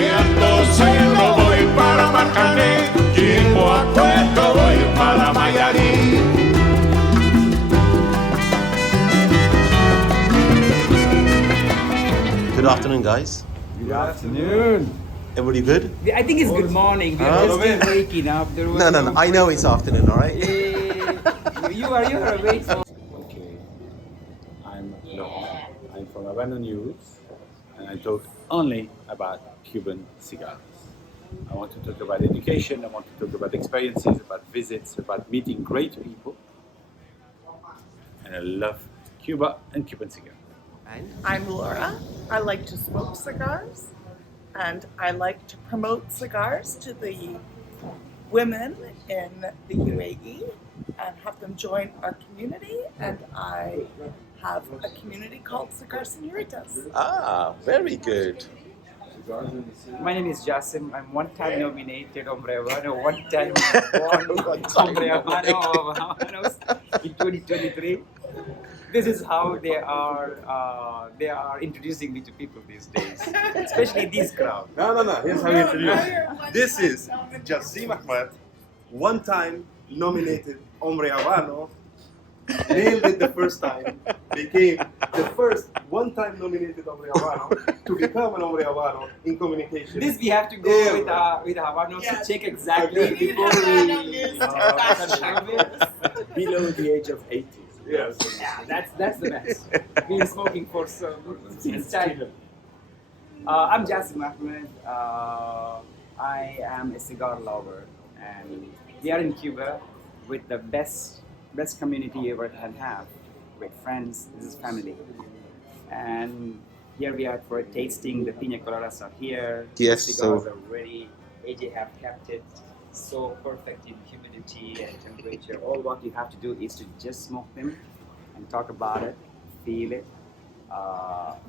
100 voy para Marcané, Jimbo a Puerto voy para Mayarí. Good afternoon, guys. Good afternoon. Everybody good? I think it's good morning. We're just waking up. No. I know it's afternoon, all right? You are awake. Okay, I'm Laurent. I'm from Havana News, and I talk only about Cuban cigars. I want to talk about education. I want to talk about experiences, about visits, about meeting great people. And I love Cuba and Cuban cigars. I'm Laura. I like to smoke cigars, and I like to promote cigars to the women in the UAE and have them join our community. And I have a community called Cigar Senoritas. Ah, very good. My name is Jasim. I'm one-time nominated Hombre Havana, one-time won Hombre Havana of Havanos in 2023. This is how they are introducing me to people these days, especially this crowd. No. Here's how we introduce. This is Jasim Ahmed, one-time nominated Hombre Havano, nailed it the first time, became the first one-time nominated Hombre Havano to become an Hombre Havano in communication. This we have to go with Havanos to check exactly before we confirm it. Below the age of 80. Yes. Yeah, that's the best. Been smoking for since childhood. I'm Jasim Ahmed. I am a cigar lover, and we are in Cuba with the best community you ever can have, with friends. This is family, and here we are for a tasting. The pina coladas are here. Yes, the cigars so- are ready. AJ have kept it so perfect in humidity and temperature. All what you have to do is to just smoke them and talk about it, feel it.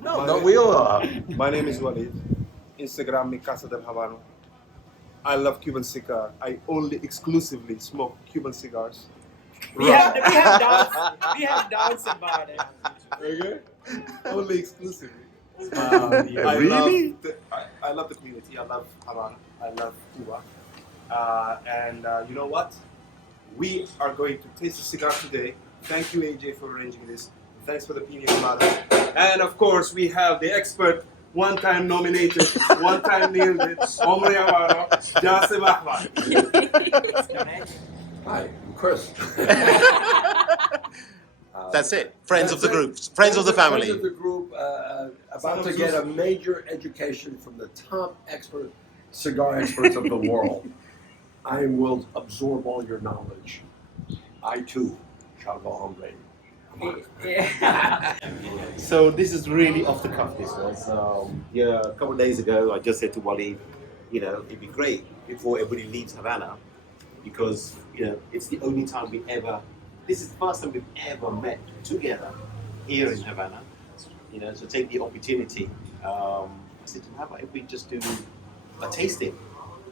No, we all are. My name is Walid. Instagram Mi Casa del Havano. I love Cuban cigar. I only exclusively smoke Cuban cigars. We have doubts about it. Okay? Only exclusively. Really? I love the community. I love Havana. I love Cuba. And you know what? We are going to taste the cigar today. Thank you, AJ, for arranging this. Thanks for the pina colada. And of course, we have the expert, one-time nominated, one-time nailed it, Hombre Havano, Jasim Ahmed. Hi, I'm Chris. That's it. Friends of the group. Friends of the family. Friends of the group, about to get a major education from the top cigar experts of the world. I will absorb all your knowledge. I too shall go hombre. So this is really off the cuff. This was a couple of days ago. I just said to Walid, it'd be great before everybody leaves Havana, because it's the only time we ever. This is the first time we've ever met together here in Havana. So take the opportunity. I said, how about if we just do a tasting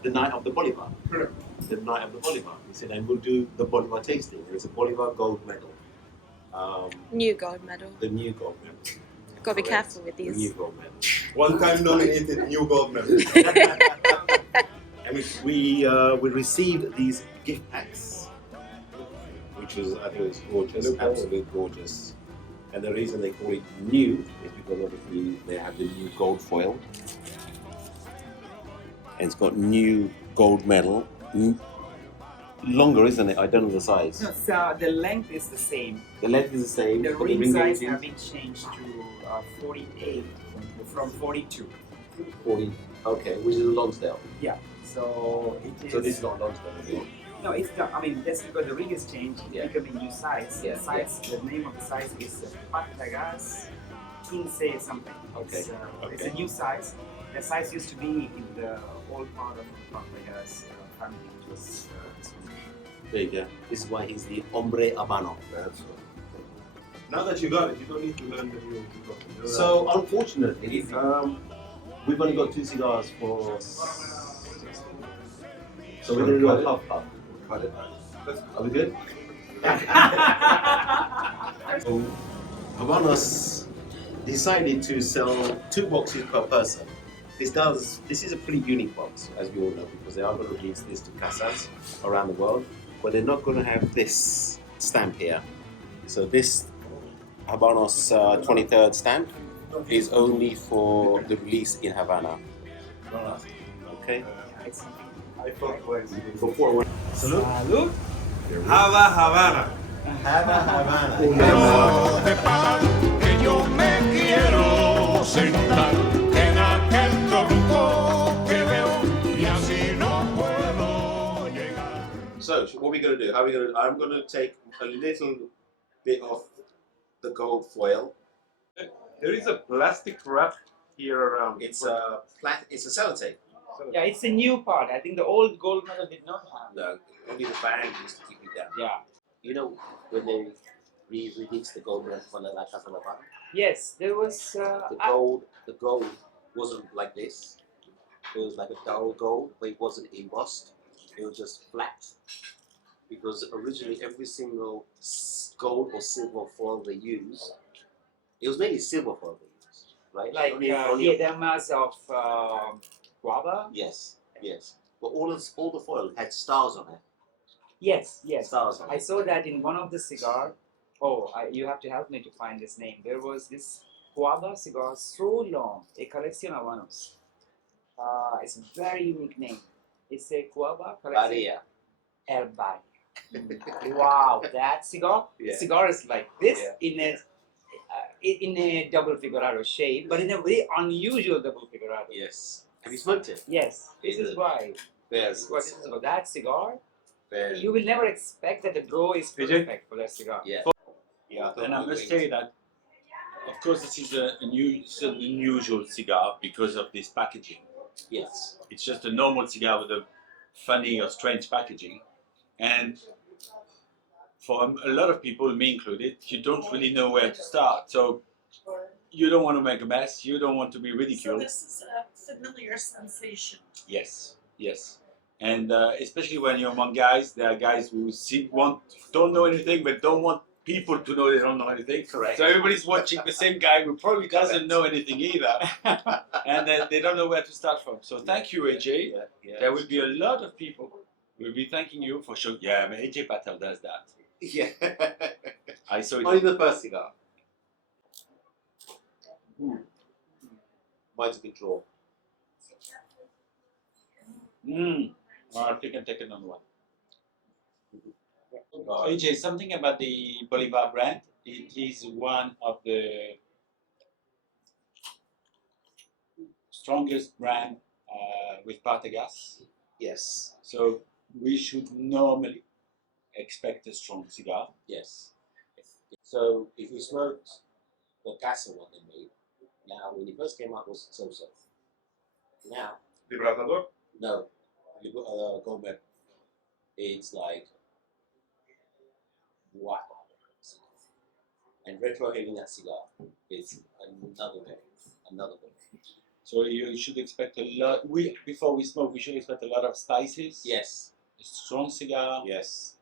the night of the Bolivar? Correct. The night of the Bolivar. He said, and we'll do the Bolivar tasting. It's a Bolivar Gold Medal. New gold medal. The new gold medal. Got to be careful with The these. new gold medal. One-time nominated new gold medal. And we received these gift packs, which was, I think, was gorgeous, absolutely gorgeous. And the reason they call it new is because obviously they have the new gold foil, and it's got new gold medal. Longer, isn't it? I don't know the size. No, so the length is the same. The length is the same. The but ring size gauge have been changed to 48 from 42. 40. Okay, which is a long style. Yeah. So it is. So this is not long style anymore. No, it's not. I mean, that's because the ring is changed. Yeah. It's becoming a new size. Yeah, The size. The name of the size is Patagas 15 something. Okay. It's a new size. The size used to be in the old part of Patagas family, which was this one. There you go. This is why he's the Hombre Havano. Now that you got it, you don't need to learn the new. So unfortunately, we've only got 2 cigars for. So we're going to do a puff. Cut it. Are we good? So Havanos decided to sell 2 boxes per person. This is a pretty unique box, as we all know, because they are going to release this to casas around the world, but they're not going to have this stamp here. So this Habanos 23rd stamp is only for the release in Havana. Okay. I thought it was. Before Salud. Havana. Havana. No te paro, que yo me quiero sentar en aquel tronco que veo y así no puedo llegar. So what are we going to do? I'm going to take a little bit of the gold foil. There is a plastic wrap here around. It's a sellotape. Yeah, it's a new part. I think the old gold medal did not have. No, only the band used to keep it down. Yeah. You know when they re-released the gold medal for La Casa de La Habana? Yes, there was. The gold wasn't like this. It was like a dull gold, but it wasn't embossed. It was just flat. Because originally every single gold or silver foil they used, it was mainly silver foil they used, right? like diademas of guava. Yes, yes. But all the foil had stars on it. Yes, yes. Stars on I it. saw that in one of the cigar. Oh, you have to help me to find this name. There was this guava cigar so long, a aficionados. It's a very unique name. It's a guava Maria. El Valle. Wow, that cigar! Yeah. Cigar is like this Yeah. in a double figurado shape, but in a very unusual double figurado. Yes. Have you smoked it? Yes, this Is is it? why. Very This is what this is about. That cigar, Very. you will never expect that the grow is perfect for that cigar. Yeah. Yeah. And I must say that, of course, this is it's an unusual cigar because of this packaging. Yes. It's just a normal cigar with a funny or strange packaging. And for a lot of people, me included, you don't really know where to start. So you don't want to make a mess. You don't want to be So ridiculed. this is a familiar sensation. Yes, yes. And especially when you're among guys, there are guys who don't know anything, but don't want people to know they don't know anything. Correct. So everybody's watching the same guy who probably doesn't Correct. know anything either, and they don't know where to start from. So thank you, AJ. Yeah. Yeah. There will be a lot of people who will be thanking you for sure. Yeah, but Ajay Patel does that. Yeah. I saw it. Only the first cigar. Mine's a good draw. Well, I think I take another one. AJ, something about the Bolivar brand. It is one of the strongest brand with Partagas. Yes. So we should normally expect a strong cigar. Yes. So if you smoked the Casa one they made, now when it first came out it was so-so. Now, Vibrador. no, Gold Medal, it's like, wow. And retrohaling that cigar is another level. So you should expect a lot. Before we smoke, we should expect a lot of spices. Yes. A strong cigar. Yes.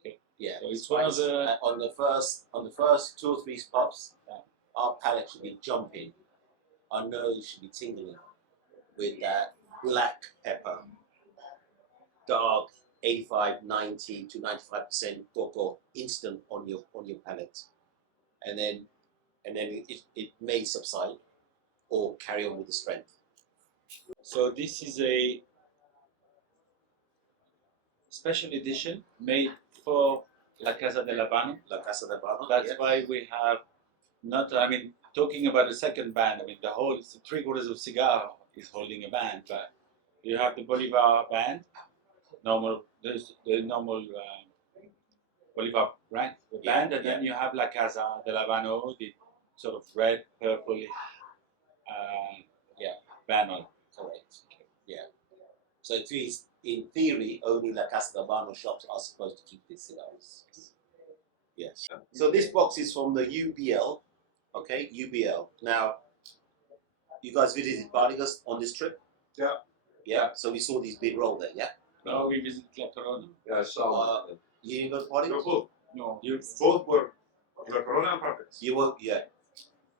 Okay. Yeah. So it's one of the. On the first 2 or 3 puffs, our palate should be jumping. Our nose should be tingling with that black pepper, dark 85, 90 to 95% cocoa instant on your palate, and then it may subside or carry on with the strength. So this is a special edition made for La Casa de La Habana. La Casa de Habana. That's yeah. why we have not. I mean, talking about the second band. I mean, the whole 3/4 of Cigar is holding a band, but you have the Bolivar band, normal. There's the normal Bolivar band, and then you have La Casa de La Habana, the sort of red, purple, band on. Correct. Yeah. So in theory, only La Casa de Habana shops are supposed to keep these cigars. Yes. So this box is from the UBL. Okay, UBL. Now, you guys visited Bolivar on this trip? Yeah. Yeah. So we saw these big roll there. Yeah. No, we visit La Corona. Yeah, I saw. You didn't go to Bolivar? Both. No, Both were La Corona and Partagas. You were, yeah.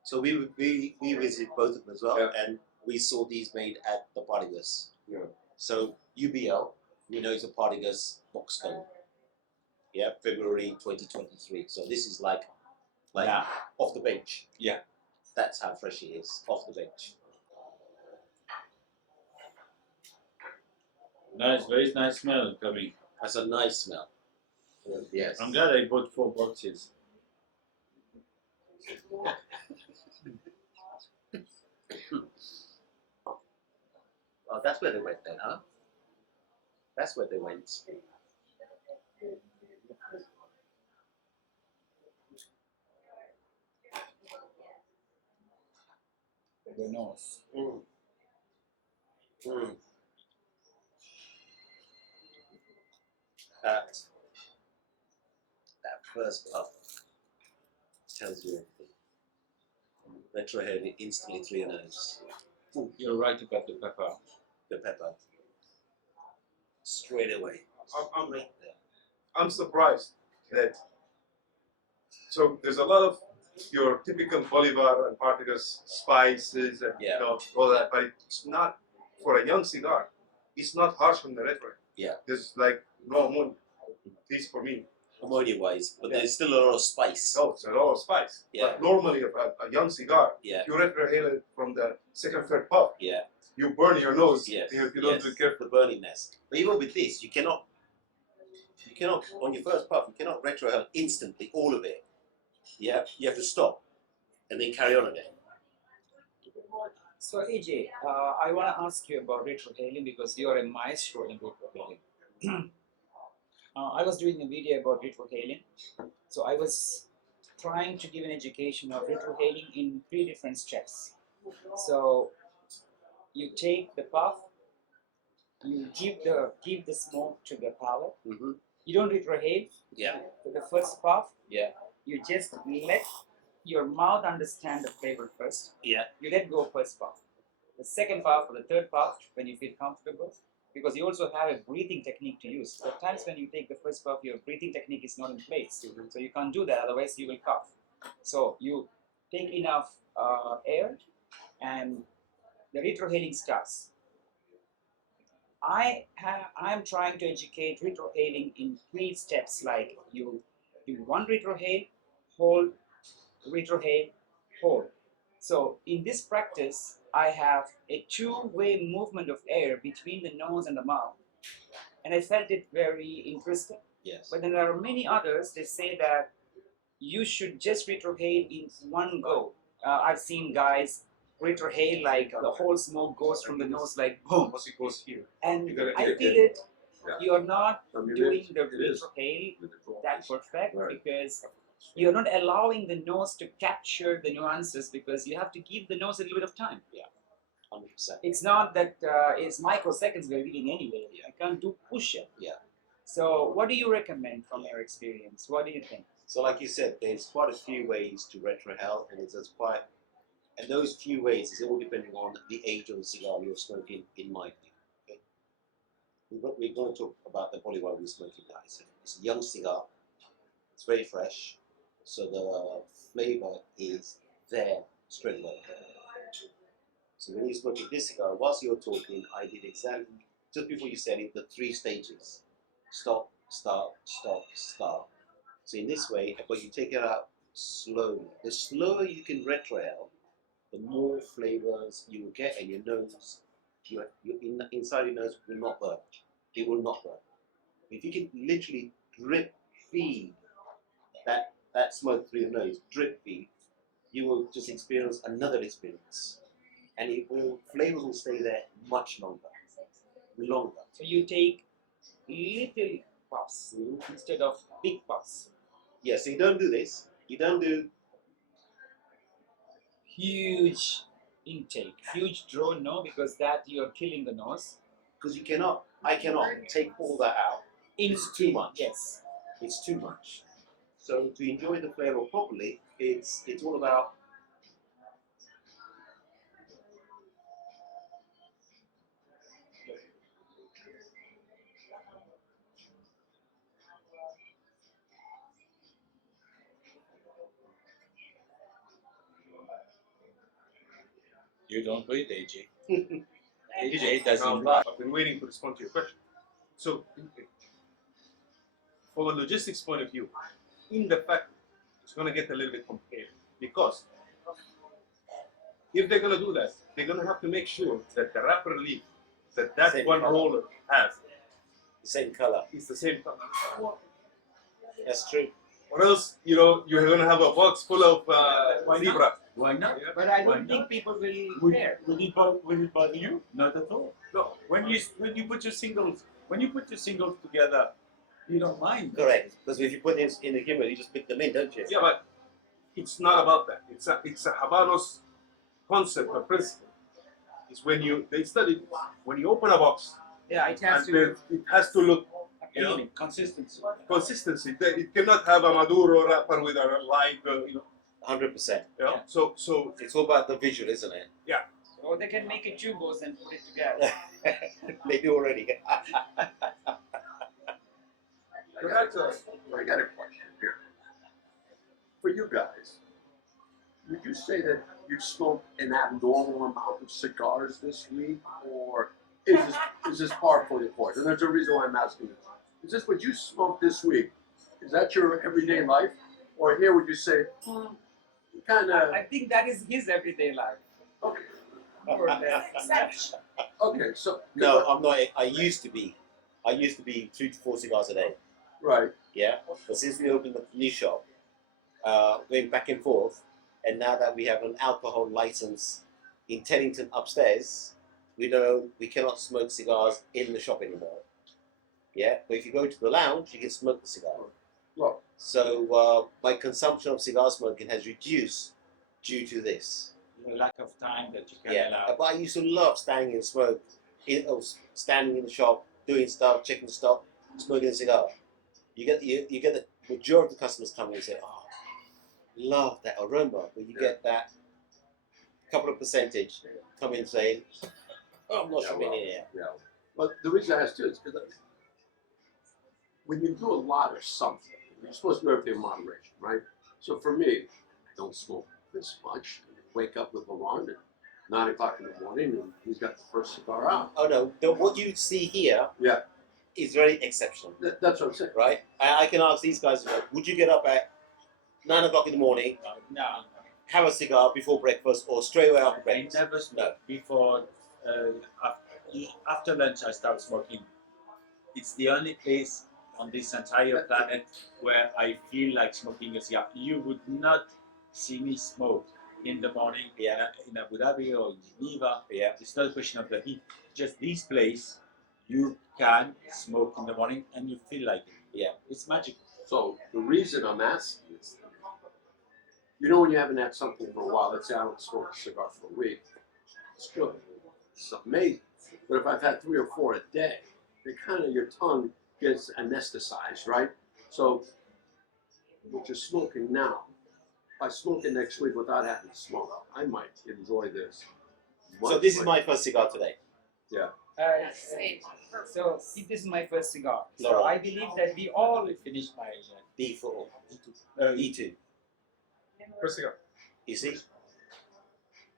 So we visited both of them as well, Yeah. and we saw these made at the Partagas. Yeah. So UBL, we know it's a Partagas box cone. Yeah, February 2023. So this is like Yeah. off the bench. Yeah. That's how fresh it is, off the bench. Nice, very nice smell coming. That's a nice smell. Yes. I'm glad I bought 4 boxes. Oh, that's where they went then, huh? That's where they went. The nose. Mm. Mm. That first puff tells you everything. Retrohead instantly through your nose. You're right about the pepper. The pepper. Straight away. I'm Right there. I'm surprised that. So there's a lot of your typical Bolivar and Partagas spices and Yeah. all that, but it's not for a young cigar. It's not harsh on the retro. Yeah. There's like no ammonia. At least for me. Ammonia wise, but there's still a lot of spice. No, it's a lot of spice. Yeah. But normally a young cigar, Yeah. you retrohale it from the second, third puff. Yeah. You burn your nose Yes. if you don't Yes. be careful. The burningness. But even with this, you cannot on your first puff, you cannot retrohale instantly all of it. Yeah. You have to stop and then carry on again. So AJ, I want to ask you about retrohaling because you are a maestro in retrohaling. I was doing a video about retrohaling, so I was trying to give an education of retrohaling in 3 different steps. So you take the puff, you give the smoke to the palate. Mm-hmm. You don't retrohale. Yeah. For the first puff, Yeah. you just let your mouth understand the flavor first. Yeah. You let go first puff. The second puff or the third puff when you feel comfortable, because you also have a breathing technique to use. There are times when you take the first puff, your breathing technique is not in place, so you can't do that. Otherwise, you will cough. So you take enough air, and the retrohaling starts. I'm trying to educate retrohaling in 3 steps. Like you do 1 retrohale, hold, retrohale, hold. So in this practice, I have a 2-way movement of air between the nose and the mouth, and I felt it very interesting. Yes. But then there are many others. They say that you should just retrohale in one go. I've seen guys retrohale like the whole smoke goes from the nose like boom, Once it goes here. and You gotta I take feel it. it. You are not I mean, doing the it is. retrohale that perfect Right. because you're not allowing the nose to capture the nuances because you have to give the nose a little bit of time. 100%. It's not that it's microseconds we're reading anyway. Yeah. I can't do push it. Yeah. So what do you recommend from your experience? What do you think? So like you said, there's quite a few ways to retrohale, and and those few ways is all depending on the age of the cigar you're smoking, in my view. Okay? We're going to talk about the Bolivar we're smoking now. It's a young cigar. It's very fresh, so the flavor is there straight away. So when you're smoking this cigar, whilst you're talking, I did exactly, just before you said it, the 3 stages. Stop, start, stop, start. So in this way, but you take it out slowly. The slower you can retrohale, the more flavors you will get, and your nose, inside your nose will not burn. It will not burn. If you can literally drip feed that smoke through your nose, drip feed, you will just experience another experience, and flavors will stay there much longer. So you take little puffs instead of big puffs. Yeah, so you don't do this. You don't do Huge intake, huge draw, no, because that you're killing the nose. because I cannot take all that out. It's too much. Yes. It's too much. So to enjoy the flavor properly, it's all about You don't breathe, AJ. AJ doesn't breathe. I've been waiting to respond to your question. So, from a logistics point of view, in the factory, it's going to get a little bit complicated because if they're going to do that, they're going to have to make sure that the wrapper leaf that Same one color. roller has The same color. is the same color. That's true. Or else, you know, you're going to have a box full of zebra. Why not? But I Why don't think people will Would, care. would it bother you? Not at all. No. When you put your singles together, you don't mind. Correct. Because if you put it in the humidor, you just pick them in, don't you? Yeah, but it's not about that. It's a Habanos concept or principle. It's when they study this. When you open a box, Yeah, it has and to. it has to look Appealing, consistency. consistency. It cannot have a Maduro wrapper with a light, 100%. Yeah. So It's all about the visual, isn't it? Or they can make a tubos and put it together. They do already. So that's I got a question here. For you guys, would you say that you smoked an abnormal amount of cigars this week, or is this par for the course? And there's a reason why I'm asking this. Is this what you smoked this week? Is that your everyday life? Or here would you say, kind of, I think that is his everyday life. okay, More or less. okay, so, No, I'm not. I used to be 2 to 4 cigars a day. right, Yeah. But since we opened the new shop, going back and forth, and now that we have an alcohol license in Teddington upstairs, we cannot smoke cigars in the shop anymore. Yeah. But if you go to the lounge, you can smoke the cigar. well, So my consumption of cigar smoking has reduced due to this. The lack of time that you can Yeah, allow. but I used to love standing in smoke, standing in the shop, doing stuff, checking stuff, smoking a cigar. You get the majority of the customers coming and say, "Oh, love that aroma," but you get that couple of percentage come in saying, "Oh, I'm not Yeah, smoking well, in here." yeah. But the reason I asked too is because when you do a lot of something, you're supposed to do everything in moderation, right? So for me, I don't smoke this much. I wake up with Laurent at 9 o'clock in the morning and he's got the first cigar out. Oh no, what you see here Yeah. is very exceptional, That's what I'm saying. right? I can ask these guys, would you get up at 9 o'clock in the morning, No, have a cigar before breakfast, or straight away after I breakfast? never smoke. Before, after lunch, I start smoking. It's the only place on this entire planet where I feel like smoking a cigar. You would not see me smoke in the morning in Abu Dhabi or in Geneva. Yeah. It's not a question of the heat. Just this place, you can smoke in the morning and you feel like it. Yeah. It's magic. So the reason I'm asking is, you know when you haven't had something for a while, let's say I don't smoke a cigar for a week, it's good. It's amazing. But if I've had 3 or 4 a day, your tongue gets anesthetized, right? So what you're smoking now, if I smoke it next week without having to smoke, I might enjoy this. So this is my first cigar today. So this is my first cigar. So Laurent. I believe that we all Finish my D4, E2. first cigar. You see.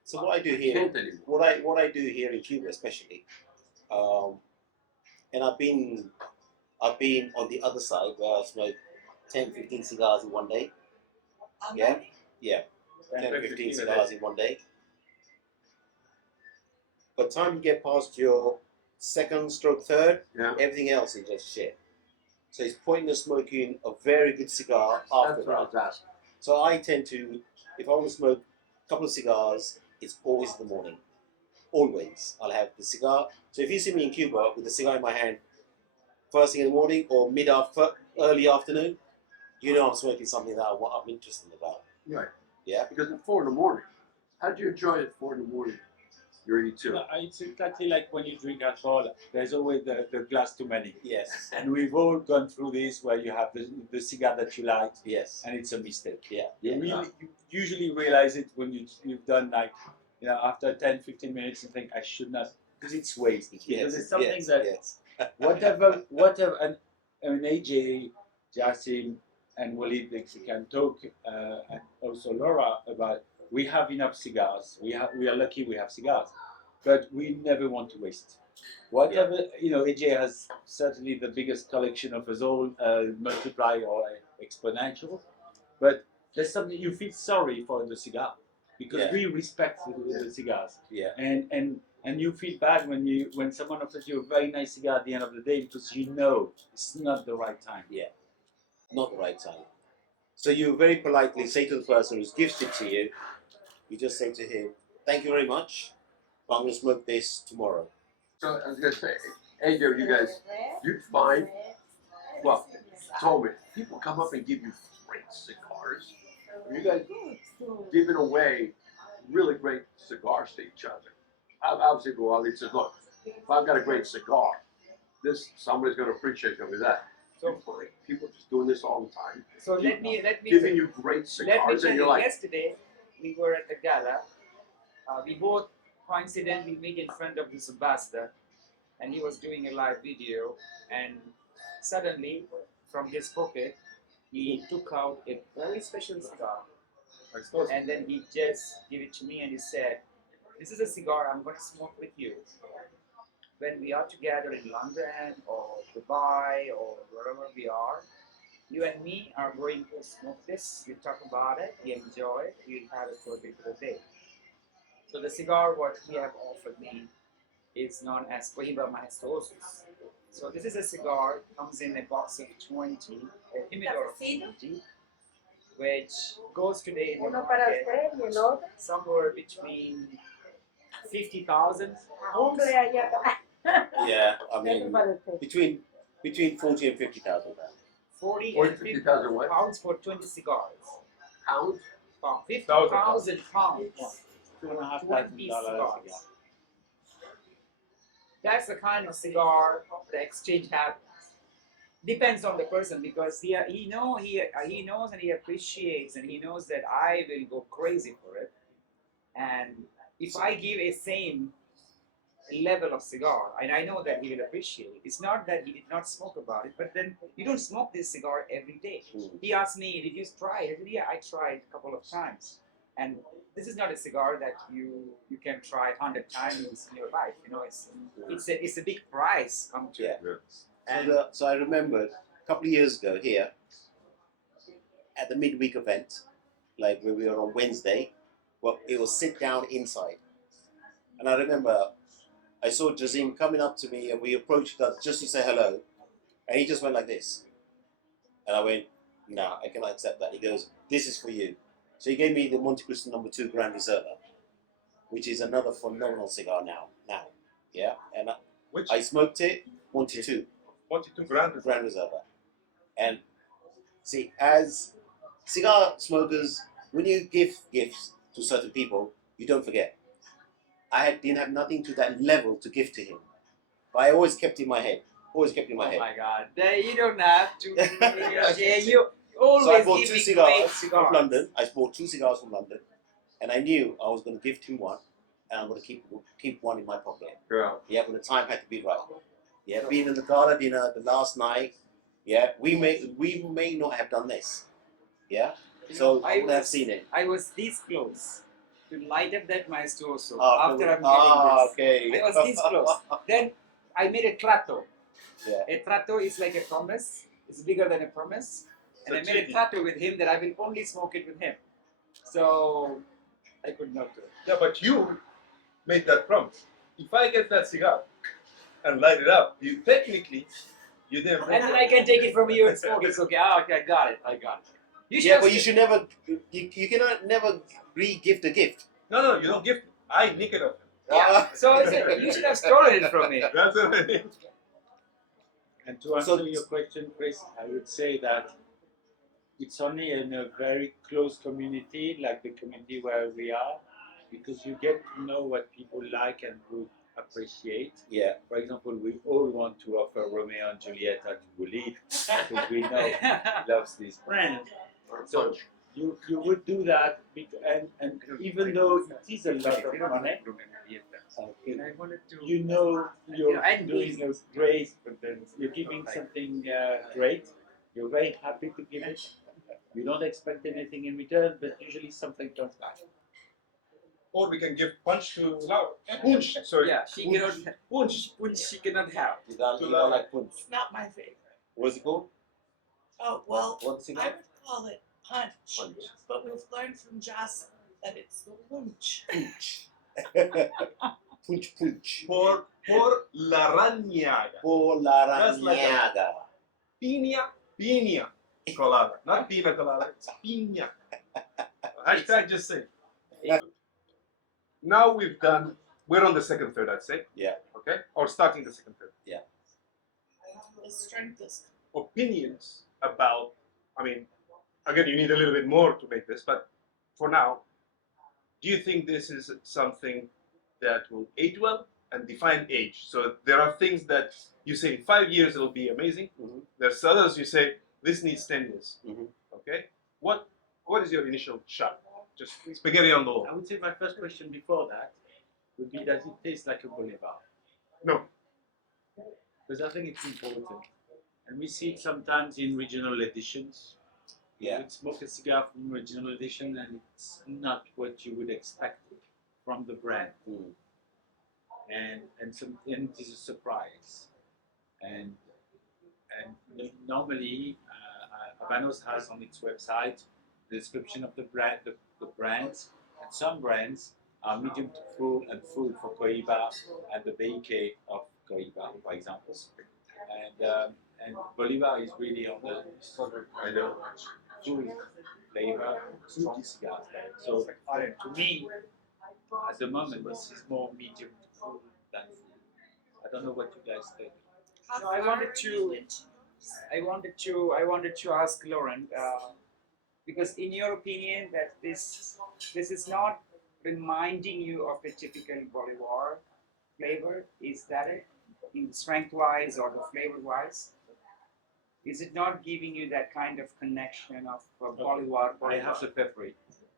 So what I do here, Can't anymore. what I do here in Cuba, especially, and I've been on the other side where I smoke 10, 15 cigars in one day. Yeah, 10, 15 cigars in one day. By the time you get past your second stroke third, Yeah. everything else is just shit. So it's pointless smoking a very good cigar after That's what I that. was asking. So I tend to, if I want to smoke a couple of cigars, it's always in the morning. Always. I'll have the cigar. So if you see me in Cuba with the cigar in my hand, first thing in the morning or early afternoon, you know I'm smoking something that I'm interested about. Right. Yeah? Because at 4 in the morning, how do you enjoy it at 4 in the morning? You're E2. No, it's exactly like when you drink alcohol. There's always the glass too many. Yes. And we've all gone through this where you have the cigar that you like Yes. and it's a mistake. Yeah. You usually realize it when you've done after 10, 15 minutes and think I should not, because it's wasted. Because it's something yes. whatever, and AJ, Jasim, and Walid can talk, and also Laura about we have enough cigars. We are lucky we have cigars, but we never want to waste. Whatever, AJ has certainly the biggest collection of us all, multiply or exponential. But there's something you feel sorry for the cigar because we respect the cigars. Yeah. And you feel bad when someone offers you a very nice cigar at the end of the day because you know it's not the right time. Yeah. Not the right time. So you very politely say to the person who's gifted to you, you just say to him, "Thank you very much, but I'm going to smoke this tomorrow." So I was gonna say, AJ, you'd find, well, told me, people come up and give you great cigars. You guys giving away really great cigars to each other. Obviously, Walid says, look, if I've got a great cigar, somebody's gonna appreciate me with that. So people just doing this all the time. So let me giving you great let me cigars, tell and you're you. like, Yesterday we were at the gala. We both coincidentally meet in front of this ambassador, and he was doing a live video, and suddenly from his pocket he took out a very special cigar, and then he just gave it to me and he said, "This is a cigar I'm going to smoke with you when we are together in London or Dubai or wherever we are. You and me are going to smoke this. We talk about it, we enjoy it, we'll have it for a particular day." So the cigar what he have offered me is known as Bolivar New. So this is a cigar, comes in a box of 20, a humidor of 20, which goes today in the market somewhere between 50,000 pounds. Yeah, I mean, between 40 and 50,000 pounds. 40 40, and 50,000 what? pounds for 20 cigars. pounds? 50,000 pounds. $2,500 cigar. That's the kind of cigar the exchange happens. Depends on the person because he knows and he appreciates and he knows that I will go crazy for it. And if I give a same level of cigar, and I know that he will appreciate it. It's not that he did not smoke about it, but then you don't smoke this cigar every day. He asked me, "Did you try it?" I said, "Yeah, I tried a couple of times." And this is not a cigar that you can try 100 times in your life. It's a big price come to it. And so I remembered a couple of years ago here at the midweek event, like where we were on Wednesday, well, it was sit down inside. And I remember I saw Jasim coming up to me and we approached us just to say hello. And he just went like this. And I went, "No, I cannot accept that." He goes, "This is for you." So he gave me the Monte Cristo No. 2 Grand Reserva, which is another phenomenal cigar now. Yeah? And I smoked it, Monte 2. 42 grand. Grand Reserva. And see, as cigar smokers, when you give gifts to certain people, you don't forget. Didn't have nothing to that level to give to him. But I always kept it in my head. Oh my God! You don't have to. You always So I bought give two me cigars great from London. I bought 2 cigars from London. And I knew I was going to give him one. And I'm going to keep one in my pocket. Yeah, but the time had to be right. Yeah, being in the gala dinner the last night. Yeah, we may not have done this. Yeah, so I would have seen it. I was this close to light up that maestoso Ah, after I'm getting this. okay. I was this close. Then I made a trato. Yeah. A trato is like a promise. It's bigger than a promise. And I made a trato with him that I will only smoke it with him. So I could not do it. Yeah, but you made that promise. If I get that cigar and light it up, you didn't. And then I can take it from you and smoke it. It's okay. Okay, I got it. But you should never. You cannot never re-gift a gift. No, you don't give. I nick it off. Yeah. So you should have stolen it from me. That's what I mean. And to answer your question, Chris, I would say that it's only in a very close community, like the community where we are, because you get to know what people like and would appreciate. Yeah. For example, we all want to offer Romeo and Julieta to Walid because we know he loves this brand. So you would do that, and even though it is a lot of money, you know you're doing a great, you're giving something great. You're very happy to give it. You don't expect anything in return, but usually something comes back. Or we can give punch to Laura. Punch, sorry. Yeah, she cannot. Punch she cannot have. You don't like punch. It's not my favorite. What is it called? Oh, well, What's I cigar? would call it punch. Punch. But we've learned from Jasim that it's punch. Punch punch. Por la rañaga. Por la That's like a- rañaga. Piña colada. Not pina colada, it's piña. Hashtag just say. Now we're on the second third, I'd say. Yeah. Okay? Or starting the second third. The strength is Opinions about, I mean, again, you need a little bit more to make this, but for now, do you think this is something that will age well and define age? So there are things that you say in 5 years it'll be amazing. Mhm. There's others you say this needs 10 years. Mhm. Okay? What is your initial shot? Just spaghetti on the wall. I would say my first question before that would be, does it taste like a Bolivar? No. Because I think it's important. And we see it sometimes in regional editions. Yeah. You would smoke a cigar from a regional edition and it's not what you would expect from the brand. Mm. And it is a surprise. And normally, Havanos has on its website the description of the brands, and some brands are medium to full and full for Cohiba and the BK of Cohiba, for example. And Bolivar is really on the full flavor, strong cigars. So to me, at the moment, this is more medium to full than full. I don't know what you guys think. how No, I far wanted are to- you into yours? I wanted to ask Laurent, because in your opinion, that this is not reminding you of a typical Bolivar flavor. Is that it? In strength wise or the flavor wise? Is it not giving you that kind of connection of Bolivar? I have the pepper.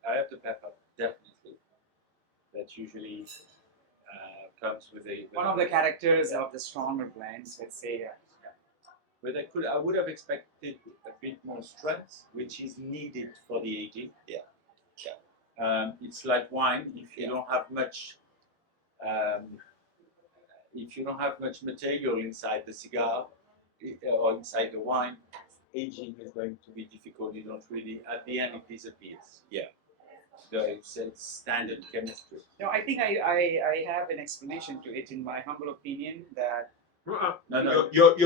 I have the pepper, definitely. That usually comes with a. One of the characters of the stronger blends, let's say. But I would have expected a bit more strength, which is needed for the aging. Yeah. It's like wine. If you Yeah. don't have much, material inside the cigar or inside the wine, aging is going to be difficult. You don't really. At the end, it disappears. Yeah. It's standard chemistry. No, I think I have an explanation to it in my humble opinion that No. Your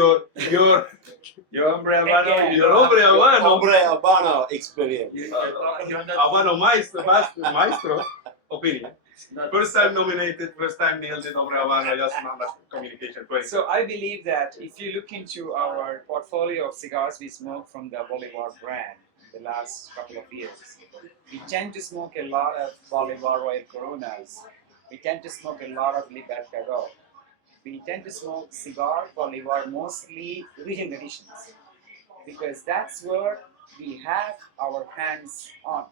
hombre Habano, Again. your hombre Habano. Hombre Habano experience. You're not, Habano maestro opinion. First time nominated, first time nailed in hombre Habano, Jasim Ahmed communication. Great. So I believe that if you look into our portfolio of cigars we smoke from the Bolivar brand the last couple of years, we tend to smoke a lot of Bolivar Royal Coronas. We tend to smoke a lot of Libertador. We tend to smoke Cigar Bolivar, mostly region editions, because that's where we have our hands on.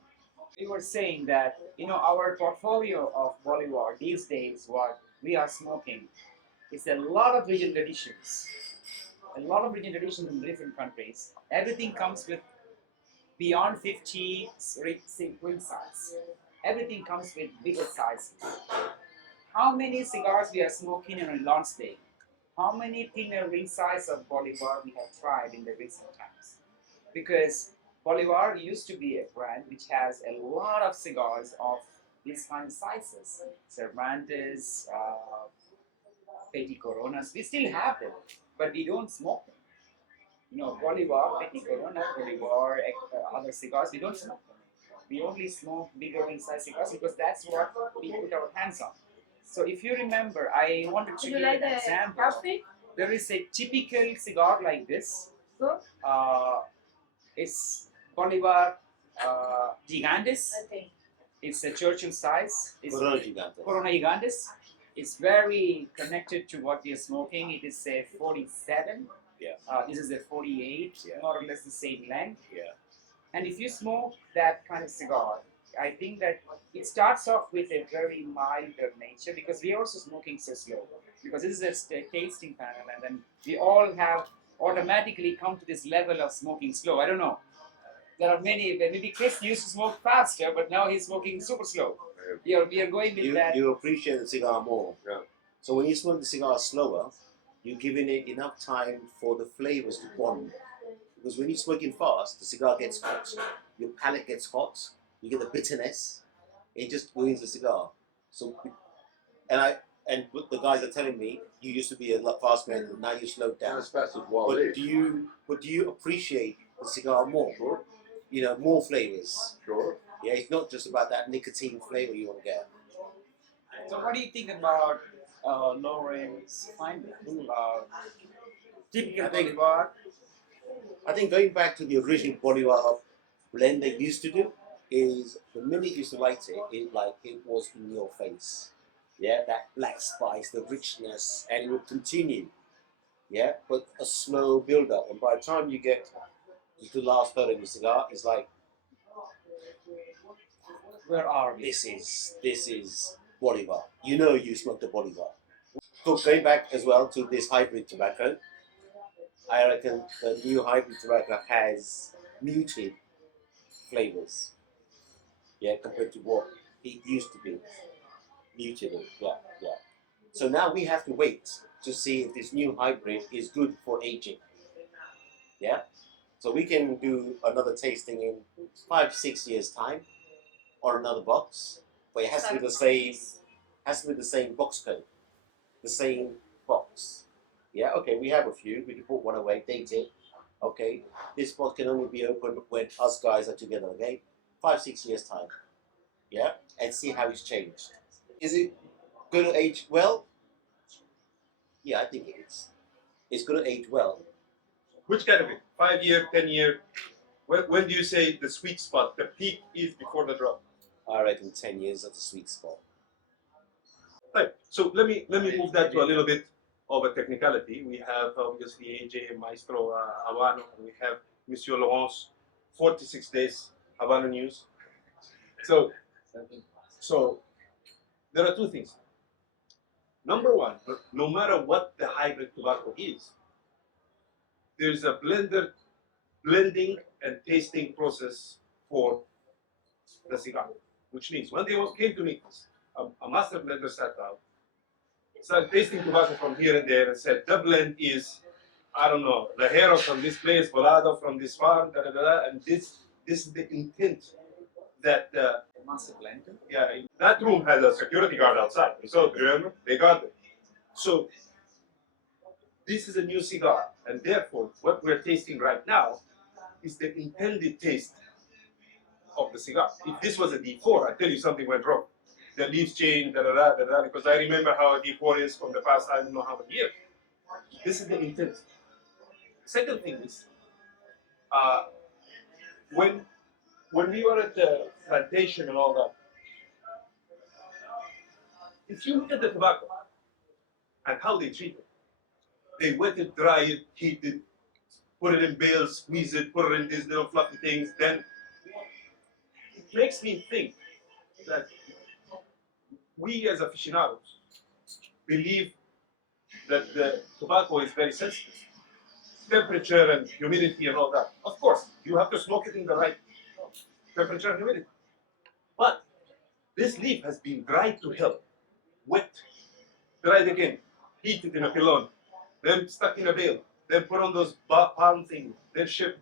We were saying that, our portfolio of Bolivar these days, what we are smoking, is a lot of region editions. A lot of region editions in different countries. Everything comes with beyond 50 ring size. Everything comes with bigger sizes. How many cigars we are smoking on a launch day? How many thinner ring size of Bolivar we have tried in the recent times? Because Bolivar used to be a brand which has a lot of cigars of these kind of sizes. Cervantes, Petit Coronas, we still have them, but we don't smoke them. Bolivar, Petit Corona, Bolivar, other cigars, we don't smoke them. We only smoke bigger ring size cigars because that's what we put our hands on. So if you remember, I wanted to give an example. There is a typical cigar like this. It's Bolivar Gigantes. It's a Churchill size. It's Corona Gigante. Corona Gigantes. It's very connected to what we are smoking. It is a 47. Yeah. This is a 48, Yeah. more or less the same length. Yeah. And if you smoke that kind of cigar, I think that it starts off with a very milder nature because we are also smoking so slow. Because this is a tasting panel, and then we all have automatically come to this level of smoking slow. I don't know. There are many, maybe Chris used to smoke faster, but now he's smoking super slow. We are going with You, that. you appreciate the cigar more. Yeah. So when you smoke the cigar slower, you're giving it enough time for the flavors to bond. Because when you're smoking fast, the cigar gets hot, your palate gets hot, you get the bitterness, it just ruins the cigar. So, and what the guys are telling me, you used to be a lot fast man, but now you slowed Not down. as fast as But Walid. do you appreciate the cigar more? Sure, You know, more flavors. sure. Yeah, it's not just about that nicotine flavor you want to get. So, what do you think about Laurent's findings about typical I think- Bolivar? I think going back to the original Bolivar blend they used to do is the minute you used to light it, it was in your face. Yeah, that black spice, the richness, and it will continue. Yeah, but a slow build up, and by the time you get to the last third of your cigar, it's like Where are we? this is Bolivar. You know you smoked the Bolivar. So going back as well to this hybrid tobacco, I reckon the new hybrid tobacco has muted flavors. Yeah, compared to what it used to be. Muted it. Yeah, yeah. So now we have to wait to see if this new hybrid is good for aging. Yeah. So we can do another tasting in 5-6 years time or another box, but it has to be the same. Has to be the same box code, the same box. Yeah. Okay. We have a few. We can put one away, date it. Okay. This box can only be opened when us guys are together. Okay. 5-6 years time. Yeah, and see how it's changed. Is it going to age well? Yeah, I think it is. It's going to age well. Which category? 5 year, 10 year? When do you say the sweet spot, the peak is before the drop? I reckon 10 years of the sweet spot. Right. So let me move that to a little bit of a technicality. We have obviously AJ Maestro Havana, and we have Monsieur Laurent's 46 days Havana news. So there are two things. Number one, no matter what the hybrid tobacco is, there's a blending and tasting process for the cigar, which means when they came to meet us, a master blender sat down, started tasting tobacco from here and there, and said, the blend is, I don't know, the hero from this place, Volado from this farm, da da da, da, and this is the intent that Master blender. yeah, that room had a security guard outside. You saw it, remember? They guarded. So this is a new cigar, and therefore what we're tasting right now is the intended taste of the cigar. If this was a D4, I tell you something went wrong. The leaves changed, da da da da da, because I remember how a D4 is from the past I don't know how many years. This is the intent. Second thing is, when we were at the plantation and all that, if you look at the tobacco and how they treat it, they wet it, dry it, heat it, put it in bales, squeeze it, put it in these little fluffy things. Then it makes me think that we as aficionados believe that the tobacco is very sensitive. Temperature and humidity and all that. Of course, you have to smoke it in the right temperature and humidity. But this leaf has been dried to hell, wet, dried again, heated in a pilon, then stuck in a bale, then put on those palm things, then shipped.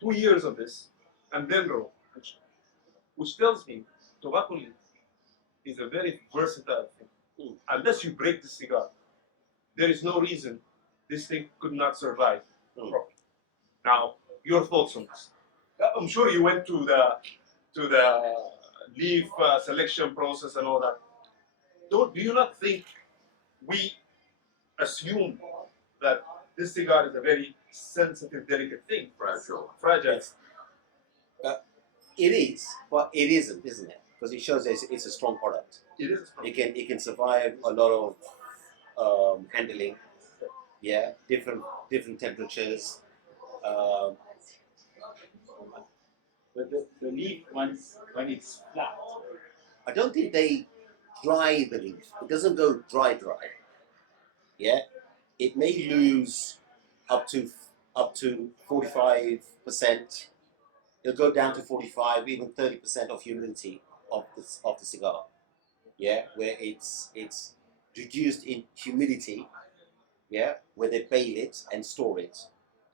2 years of this, and then roll, which tells me tobacco leaf is a very versatile thing. Unless you break the cigar, there is no reason this thing could not survive properly. Now, your thoughts on this? I'm sure you went to the leaf selection process and all that. Do you not think we assume that this cigar is a very sensitive, delicate thing? Fragile. It is, but it isn't it? Because it shows that it's a strong product. It is a strong. It can survive a lot of handling. Yeah, different temperatures. But the leaf, when it's flat, I don't think they dry the leaf. It doesn't go dry. Yeah, it may lose up to 45%. It'll go down to 45, even 30% of humidity. of the cigar. Yeah, where it's reduced in humidity. Yeah, where they bale it and store it.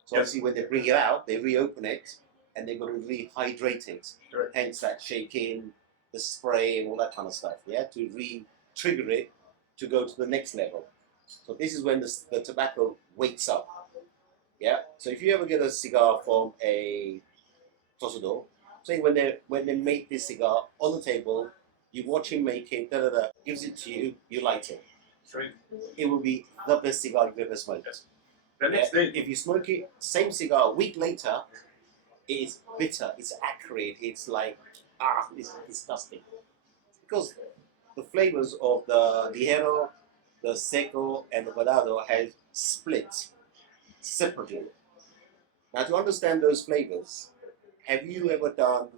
So obviously, when they bring it out, they reopen it and they're going to rehydrate it. Right. Hence that shaking, the spray, and all that kind of stuff. Yeah, to re-trigger it to go to the next level. So this is when the tobacco wakes up. Yeah. So if you ever get a cigar from a tosador, say when they make this cigar on the table, you watch him make it, gives it to you, you light it. Right. It will be the best cigar you've ever smoked. Yes. The next day, If you smoke it, same cigar, a week later, it's bitter, it's acrid, it's like, it's disgusting. Because the flavors of the ligero, the seco, and the verdado have split separately. Now, to understand those flavors, have you ever done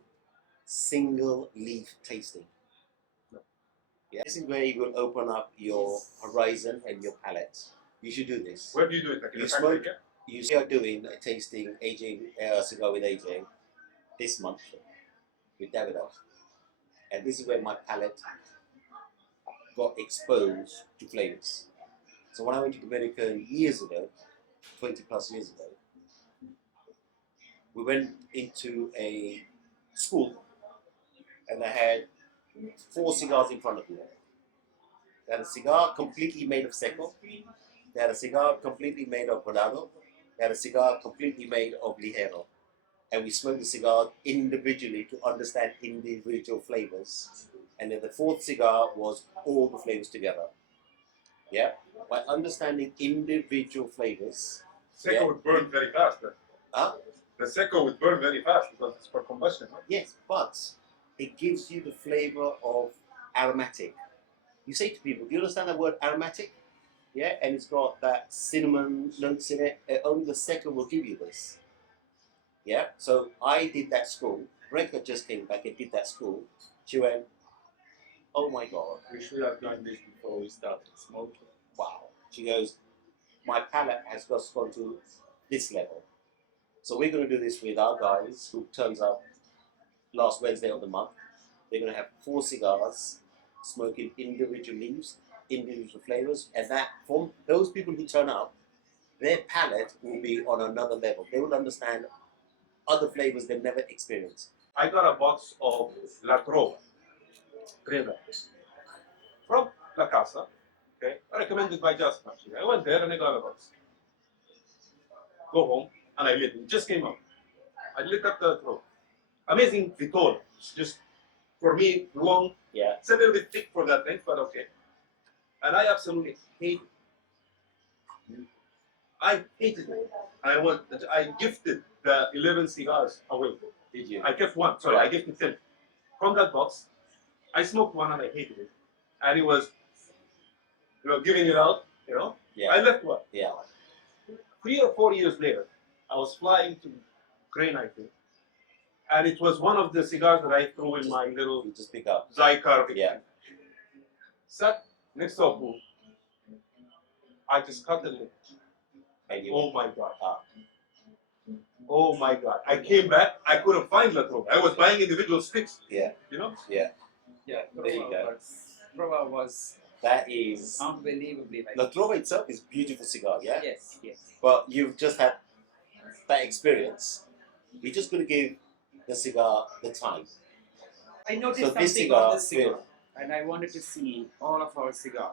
single leaf tasting? No. Yeah. This is where you will open up your horizon and your palate. You should do this. where do you do it? Like in You the factory? smoke. You are doing a tasting AJ cigar with AJ this month with Davidoff, and this is where my palate got exposed to flavors. So when I went to America years ago, 20 plus years ago, we went into a school and they had 4 cigars in front of me. They had a cigar completely made of seco. They had a cigar completely made of verdado. They had a cigar completely made of ligero. And we smoked the cigar individually to understand individual flavors. And then the 4th cigar was all the flavors together. Yeah? By understanding individual flavors. Seco Yeah. would burn very fast. Huh? The seco would burn very fast because it's for combustion. Right? Yes, but it gives you the flavor of aromatic. You say to people, do you understand the word aromatic? Yeah, and it's got that cinnamon notes in it. Only the second will give you this. Yeah, so I did that school. Rebecca just came back and did that school. She went, oh my God, We should have done this before we started smoking. wow. She goes, my palate has just gone to this level. So we're going to do this with our guys who turns up last Wednesday of the month. They're going to have 4 cigars, smoking individual leaves, individual flavors, and that from those people who turn up, their palate will be on another level. They would understand other flavors they've never experienced. I got a box of La Trova from La Casa, okay, recommended by Jasim actually. I went there and I got a box. Go home and I lit it. It just came out. I lit up the Trova. Amazing Vitol. It's just, for me, long. Yeah. It's a little bit thick for that length, but okay. And I absolutely hate it. I hated it. I gifted the 11 cigars away. Did you? I kept one. Sorry, I gifted 10. From that box, I smoked one and I hated it. And it was, giving it out, Yeah. I left one. Yeah. 3 or 4 years later, I was flying to Ukraine, I think. And it was one of the cigars that I threw in my little You just pick up. Cigar. Yeah. Sat next to a pool. I just cut the lid. And you Oh my God. Ah. Oh my God. I came back, I couldn't find La Trova. I was buying individual sticks, Yeah. Yeah, There you go. Trova was That is. unbelievably like. La Trova itself is a beautiful cigar, yeah? Yes, yes. But you've just had that experience. You're just going to give the cigar the time. I noticed So this something cigar on this cigar, will- and I wanted to see all of our cigar.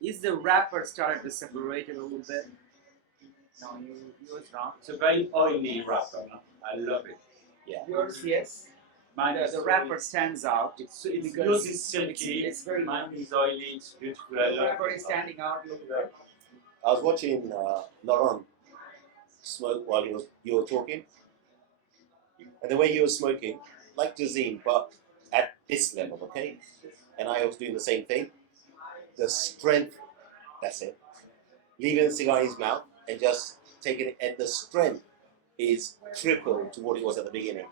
Is the wrapper started to separate a little bit? No, you was wrong. It's a very oily wrapper. I love it. Yeah. Yours, yes. Mine The, is the wrapper stands out. It's because yours is silky. It's very Mine is oily. It's beautiful. I The love wrapper it. is standing out a little bit. I was watching Laurent smoke while you were talking. And the way he was smoking, like Jasim, but at this level, okay? And I was doing the same thing. The strength, that's it. Leaving the cigar in his mouth and just taking it, and the strength is triple to what it was at the beginning.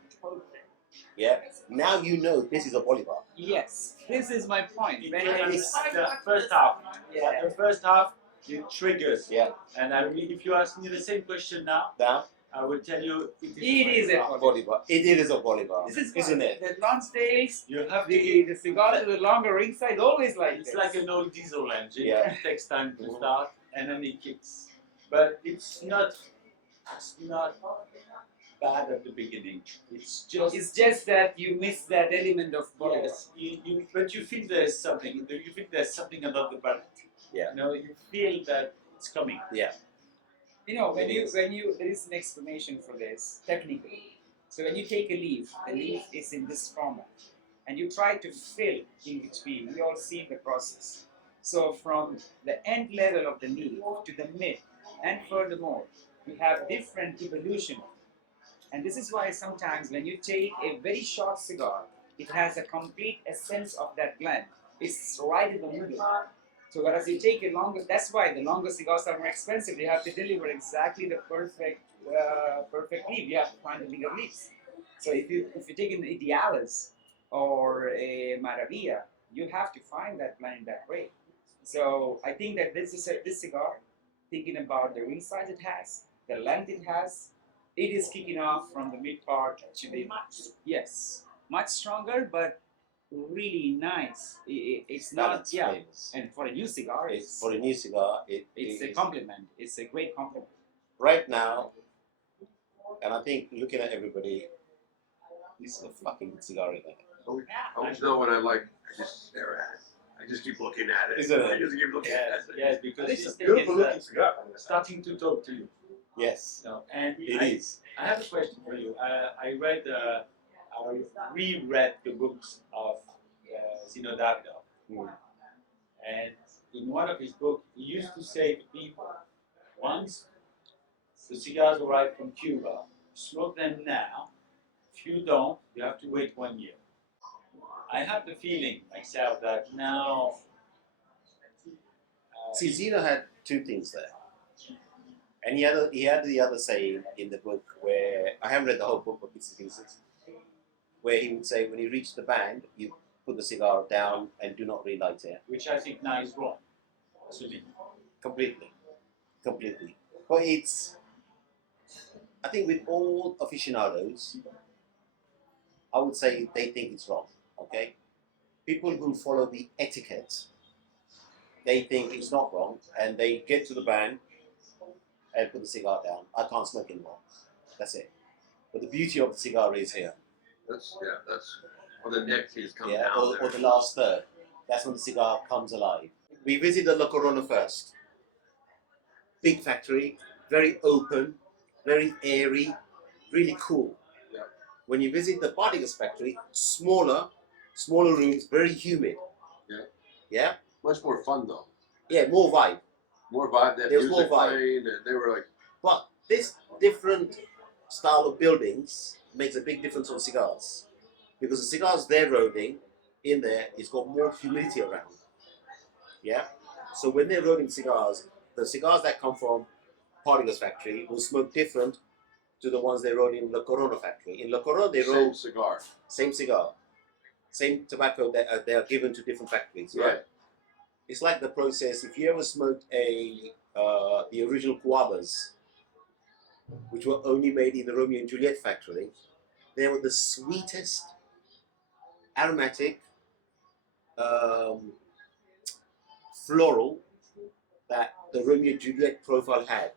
Yeah? Now you know this is a Bolivar. Yes, this is my point. When It's the first half. Yeah. The first half, it triggers. Yeah. And if you ask me the same question now, Now, I will tell you, It is a Bolivar. It is a Bolivar, This is isn't it? The long stays, you have to. the cigar with the longer ring size, always like It's this. like an old diesel engine. Yeah. It takes time to start, and then it kicks. But it's not bad at the beginning. It's just that you miss that element of Bolivar. yes. But you feel there's something. You feel there's something about the palate. Yeah. You know, you feel that it's coming. Yeah. You know, when you there is an explanation for this technically. So when you take a leaf, the leaf is in this format, and you try to fill in between. We all see the process. So from the end level of the leaf to the mid, and furthermore, we have different evolution. And this is why sometimes when you take a very short cigar, it has a complete essence of that blend. It's right in the middle. So whereas you take a longer, that's why the longer cigars are more expensive. They have to deliver exactly the perfect leaf. You have to find the bigger leaves. So if you take an Idealis or a Maravilla, you have to find that blend that way. So I think that this cigar, thinking about the ring size it has, the length it has, it is kicking off from the mid part to the yes, much stronger, but really nice. It's not Balance flavors. and for a new cigar, It's for a new cigar. it's a compliment. It's a great compliment. Right now, and I think looking at everybody, this is a fucking good cigar in there. I always know what I like. I just stare at it. I just keep looking at it. Isn't it? I just keep looking at it. Yes, because This is it's beautiful looking cigar. starting to talk to you. Yes, No, and it is. I have a question for you. I reread the books of Zino Davida, and in one of his books, he used to say to people, once the cigars arrive from Cuba, smoke them now. If you don't, you have to wait 1 year. I have the feeling myself that now. See, Zeno had two things there. And he had the other saying in the book where, I haven't read the whole book, but bits and pieces, where he would say when you reach the band, you put the cigar down and do not relight it. Which I think now is wrong. Absolutely. Completely. But it's, I think with all aficionados, I would say they think it's wrong, okay? People who follow the etiquette, they think it's not wrong, and they get to the band and put the cigar down. I can't smoke anymore. That's it. But the beauty of the cigar is here. That's when the neck teeth come Yeah, down. or the last third. That's when the cigar comes alive. We visited La Corona first. Big factory, very open, very airy, really cool. Yeah. When you visit the Partagas factory, smaller rooms, very humid. Yeah. Yeah? Much more fun though. Yeah, more vibe. More vibe. That There was music more vibe. playing, and they were like, But this different style of buildings makes a big difference on cigars. Because the cigars they're rolling in there, it's got more humidity around. Yeah? So when they're rolling cigars, the cigars that come from Partagas factory will smoke different to the ones they roll in La Corona factory. In La Corona, they roll same cigar. same cigar, same tobacco that they are given to different factories. Yeah? Right. It's like the process. If you ever smoked the original Cuavas, which were only made in the Romeo and Juliet factory, they were the sweetest, aromatic, floral that the Romeo and Juliet profile had.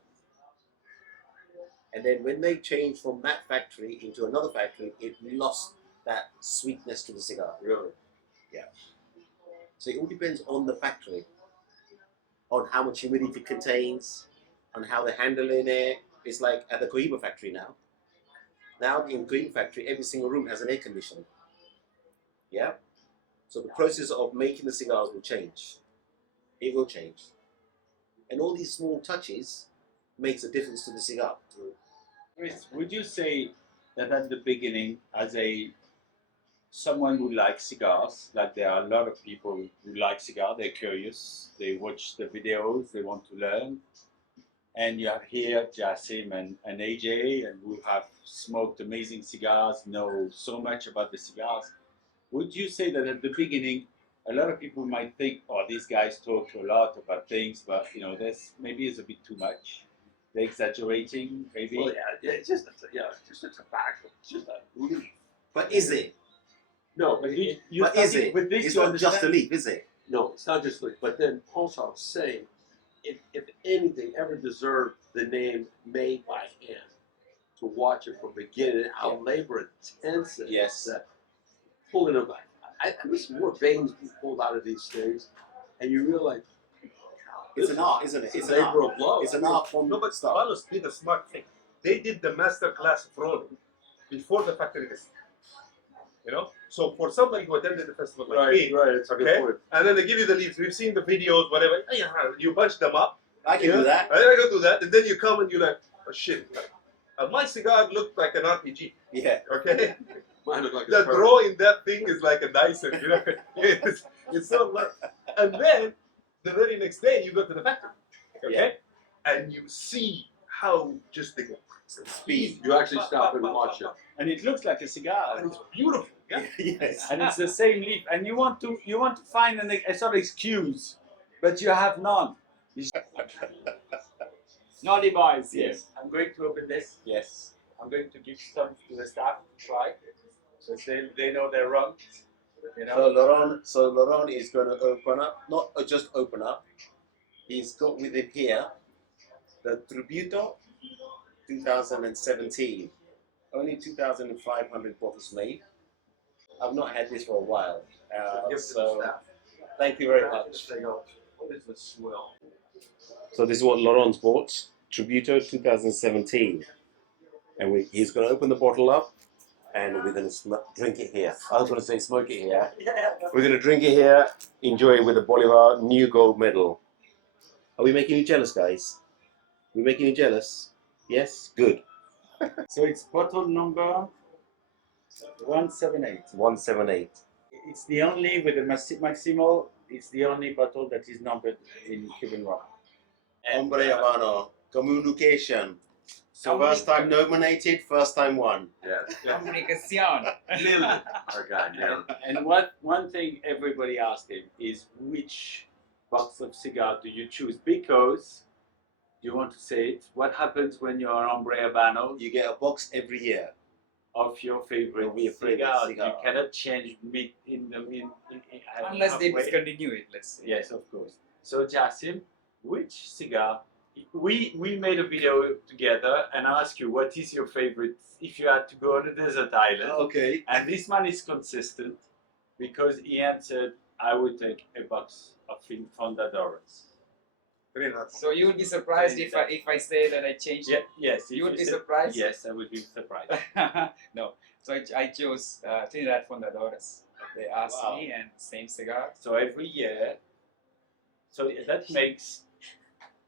And then when they changed from that factory into another factory, it lost that sweetness to the cigar. Really. Yeah. So it all depends on the factory, on how much humidity it contains, on how they're handling it. It's like at the Cohiba factory now. Now in Cohiba factory, every single room has an air conditioner. Yeah? So the process of making the cigars will change. It will change. And all these small touches makes a difference to the cigar. Chris, would you say that at the beginning, as someone who likes cigars, like there are a lot of people who like cigars, they're curious, they watch the videos, they want to learn, and you have here Jasim and AJ, and who have smoked amazing cigars, know so much about the cigars. Would you say that at the beginning, a lot of people might think, oh, these guys talk a lot about things, but this maybe is a bit too much. the exaggerating, maybe. Well, yeah, it's just a tobacco. It's just a leaf. But is it? No, But it, But is it? With this, It's you not just a understand. leaf, is it? no, it's not just leaf. But then also I'm saying, if anything ever deserved the name made by hand, to watch it from beginning, how labor intensive. Yes. That pulling them, there's more veins being pulled out of these things, and you realize It's an art, isn't it? it's It's a an labor art. of love. It's an art from No, but start. Vanos did a smart thing. They did the master class of rolling before the factory visit. You know, so for somebody who attended the festival like me, Right, it's a good okay, point. and then they give you the leaves. We've seen the videos, whatever. Yeah, you bunch them up. I can do that. I can do that, and then you come and you're like, oh shit. My cigar looked like an RPG. Yeah. Okay, Mine look like a the turtle. draw in that thing is like a Dyson. You know, it's so much. And then the very next day you go to the factory, okay, and you see how just the Speed. You actually stop and watch it. And it looks like a cigar. and it's beautiful. Yeah. Yes. And it's the same leaf. And you want to find a sort of excuse, but you have none. Naughty boys. Yes. I'm going to open this. Yes. I'm going to give some to the staff to try, so they know they're wrong. You know. So Laurent is going to open up, not just open up. He's got with him here the Tributo 2017. Only 2,500 bottles made. I've not had this for a while, so thank you very much. What is the swell? So this is what Laurent's bought, Tributo 2017, and he's going to open the bottle up, and we're going to drink it here. I was going to say smoke it here. We're going to drink it here, enjoy it with the Bolivar New Gold Medal. Are we making you jealous, guys? We making you jealous? Yes? Good. So it's bottle number 178. 178. It's the only with the Maximo. It's the only bottle that is numbered in Cuban rum. Hombre Havana. Communication. So first time nominated, first time won. Yeah. Comunicación. Our guy, yeah. And one thing everybody asked him is which box of cigar do you choose? Because you want to say it. What happens when you're an hombre habano You get a box every year. of your favorite Of your favorite cigar? cigar. You cannot change mid in Unless they halfway. discontinue it, let's say. Yes, of course. So Jasim, which cigar? We made a video together and I asked you what is your favorite if you had to go on a desert island. Okay. And this man is consistent because he answered, I would take a box of Fondadoras. So you would be surprised if I say that I changed Yeah, it? yes. if You would be said- surprised? Yes, I would be surprised. No. So I chose Trinidad Fondadoras. They asked Wow. me, and same cigar. So every year, so that makes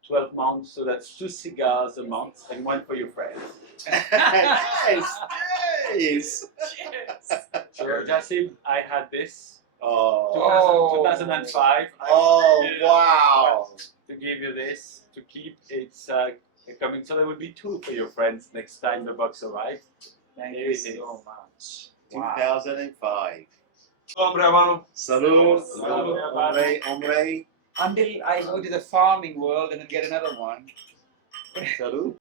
12 months, so that's 2 cigars a month and 1 for your friends. Yes. Yes. So Jasim, I had this Oh. 2005. Oh, I- wow. To give you this to keep, it's coming. So there will be 2 for your friends next time the box arrives. Thank Here you it is. so much. 2005. Hombre Habano. Salud. Salud. Hombre, hombre. Until I go to the farming world and then get another one. Salud.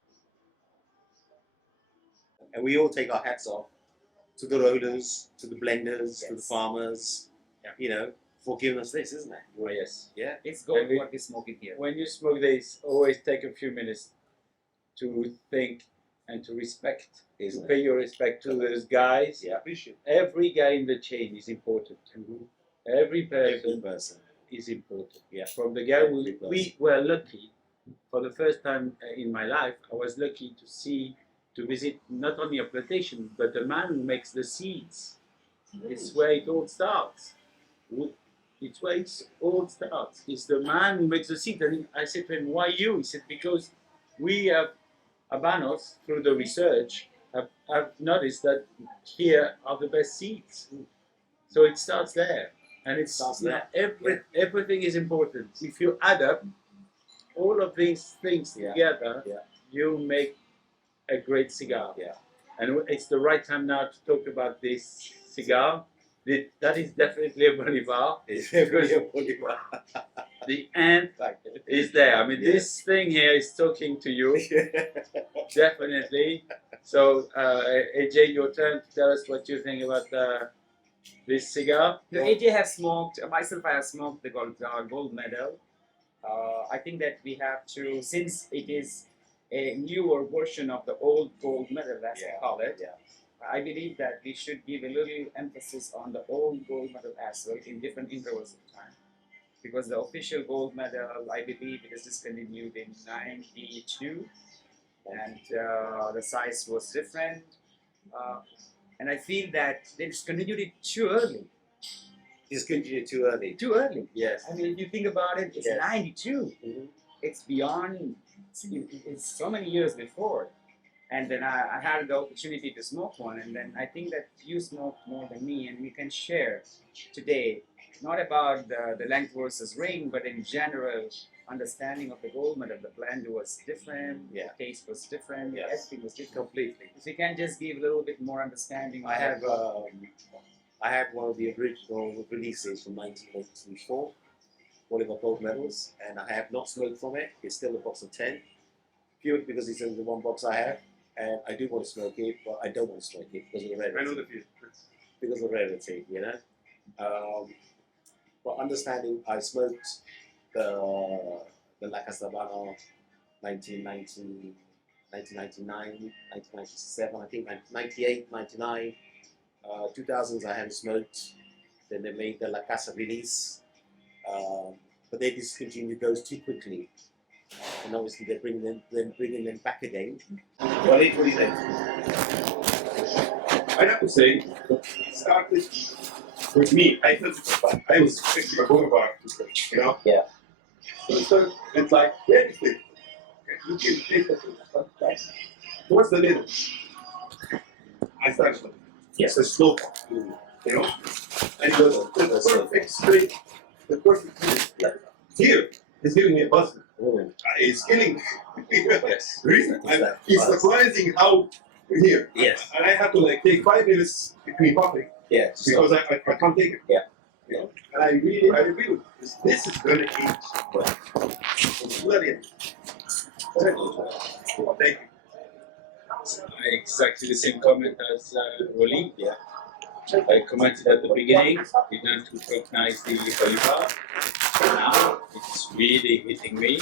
And we all take our hats off to the rollers, to the blenders, to the Yes. farmers, you know, for giving us this, isn't it? Oh, yes. Yeah. It's gold Maybe- what we smoking here. When you smoke this, always take a few minutes to think and to respect, to Isn't pay it? your respect to those guys. Yeah. Appreciate. Every guy in the chain is important. Every Every person person. is important. Yeah. From the guy Every person. we were lucky, for the first time in my life, I was lucky to visit not only a plantation, but the man who makes the seeds. It's where it all starts. It's where it all starts. It's the man who makes the seeds. And I said to him, why you? He said, because we have Habanos, through the research, have noticed that here are the best seeds. So it starts there. And it starts there. Everything is important. If you add up all of these things together, you make a great cigar. Yeah. And it's the right time now to talk about this cigar. That is definitely a Bolivar. It's every Bolivar. the end is there. I mean, this thing here is talking to you, definitely. So, AJ, your turn to tell us what you think about this cigar. The AJ have smoked, myself I have smoked the gold medal. I think that we have to, since it is a newer version of the old gold medal, as I call it, I believe that we should give a little emphasis on the old gold medal as well in different intervals of time. Because the official gold medal, I believe it is discontinued in 92, and the size was different. And I feel that they discontinued it too early. Discontinued too early. Too early. Yes. I mean, if you think about it, it's 92. It's beyond, it's so many years before. And then I had the opportunity to smoke one, and then I think that you smoked more than me, and we can share today, not about the length versus ring, but in general, understanding of the gold medal. The blend was different, the taste was different, everything was different. Completely. If you can just give a little bit more understanding. I have one of the original releases from 1984, Bolivar Gold Medals, and I have not smoked from it. It's still a box of 10, purely because it's in the one box I have, and I do want to smoke it, but I don't want to smoke it because of the rarity. I know the feel. Because of the rarity, you know. But understanding, I smoked the La Havana 1990, 1999, 1997, I think 98, 99, 2000s I hadn't smoked. Then they made the La Casa release, but they discontinued those too quickly. And obviously they're bringing them back again. What do you think? I have to say, it started with me. I felt I was expecting a Bolivar, you know? Yeah. So it's like, anything. You can take it. Towards the middle, I started. Yes. It's a slow, you know? And it was the perfect straight, the perfect straight. Here, it's giving me a buzz. It's killing me. Yes. It's surprising how here. Yes. And I have to like take 5 minutes between popping. Yes. Because I can't take it. Yeah. You know? And I really, this is gonna change. But it's bloody. Thank you. Exactly the same comment as Walid. Yeah. I commented at the beginning, we don't recognize the Bolivar. Now it's really hitting me.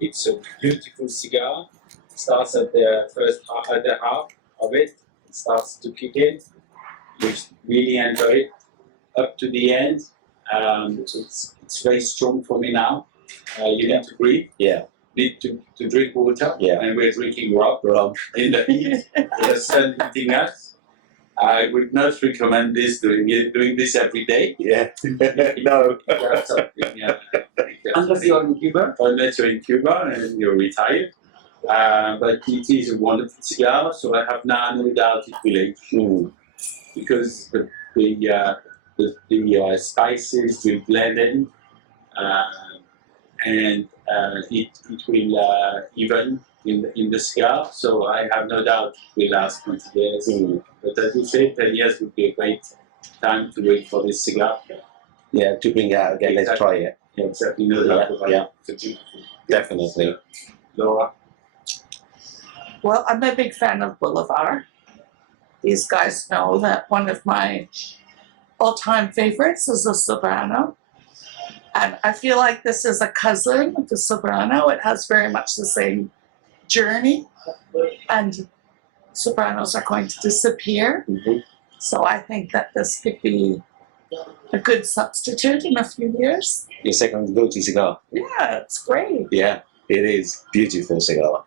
It's a beautiful cigar. It starts at the first half, at the half of it. It starts to kick in. You really enjoy it up to the end. It's very strong for me now. You need to breathe. Yeah. Need to drink water. Yeah. And we're drinking rum in the heat. The sun hitting us. I would not recommend this doing this every day. Yeah. No. Unless you're in Cuba. Unless you're in Cuba and you're retired. But it is a wonderful cigar, so I have now no doubt it will age. Because the spices will blend in, and it will even in the cigar. So I have no doubt it will last 20 years. But as you say, 10 years would be a great time to wait for this cigar. Yeah, to bring out again. Let's try it. Yeah, exactly. No doubt about it. It's a beautiful. Definitely. Laura. Well, I'm a big fan of Bolivar. These guys know that one of my all-time favorites is the Sobrano. And I feel like this is a cousin of the Sobrano. It has very much the same journey. And Sobranos are going to disappear. So I think that this could be a good substitute in a few years. Your second go-to cigar. Yeah, it's great. Yeah, it is. Beautiful cigar.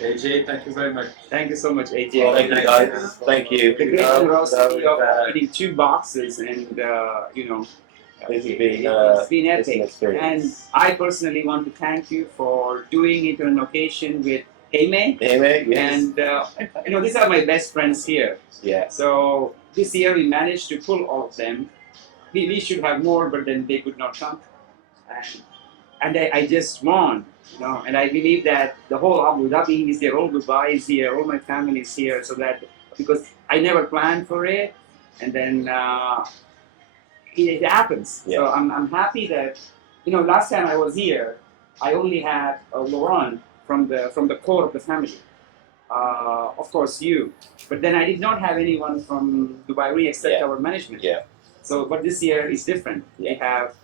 AJ, thank you very much. Thank you so much, AJ. Thank you, guys. Thank you. The great generosity of eating 2 boxes, and It's it's been it's an epic. experience. And I personally want to thank you for doing it on occasion with Aimee. Amen. Yes. And these are my best friends here. Yeah. So this year we managed to pull all of them. We should have more, but then they could not come. And I just won, and I believe that the whole Abu Dhabi is here, all Dubai is here, all my family is here, so that, because I never planned for it, and then it happens. Yeah. So I'm happy that, last time I was here, I only had Laurent from the core of the family. Of course, you. But then I did not have anyone from Dubai Re except our management. Yeah. So, but this year is different. We have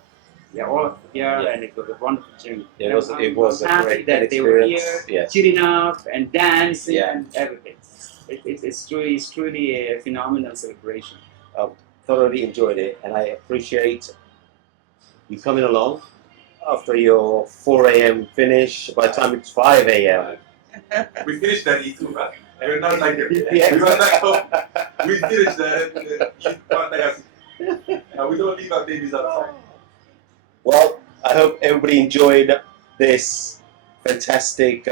all of here, and it was a wonderful journey. It was I'm a happy great that they were here, experience. Yes. cheering up and dancing Yeah. and everything. It's truly a phenomenal celebration. I've thoroughly enjoyed it, and I appreciate you coming along after your 4 a.m. finish. By the time it's 5 a.m. We finished that E2, right? We're not like Yeah. we were like, we finished that. We don't leave our babies outside. Well, I hope everybody enjoyed this fantastic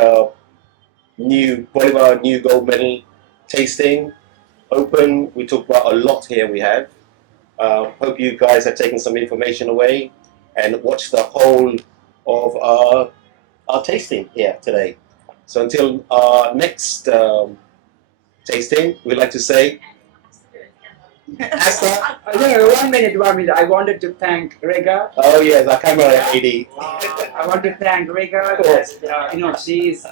new Bolivar New Gold Medal tasting. Open. We talked about a lot here. We have. Hope you guys have taken some information away and watched the whole of our tasting here today. So until our next tasting, we'd like to say, hasta. 1 minute. I wanted to thank Rega. Oh yes, our camera lady. I want to thank Rega. She is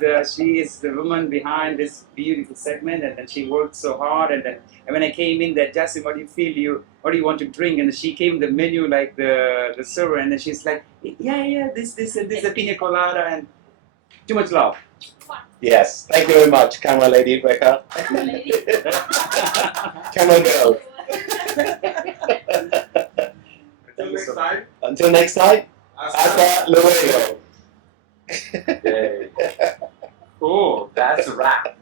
the woman behind this beautiful segment, and she worked so hard. And when I came in, that Jasim, what do you want to drink? And she came the menu like the server, and then she's like, this a pina colada, and too much love. Yes, thank you very much, camera lady Rebecca. Camera girl. Until next time. Until next time, hasta luego. Cool, that's a wrap.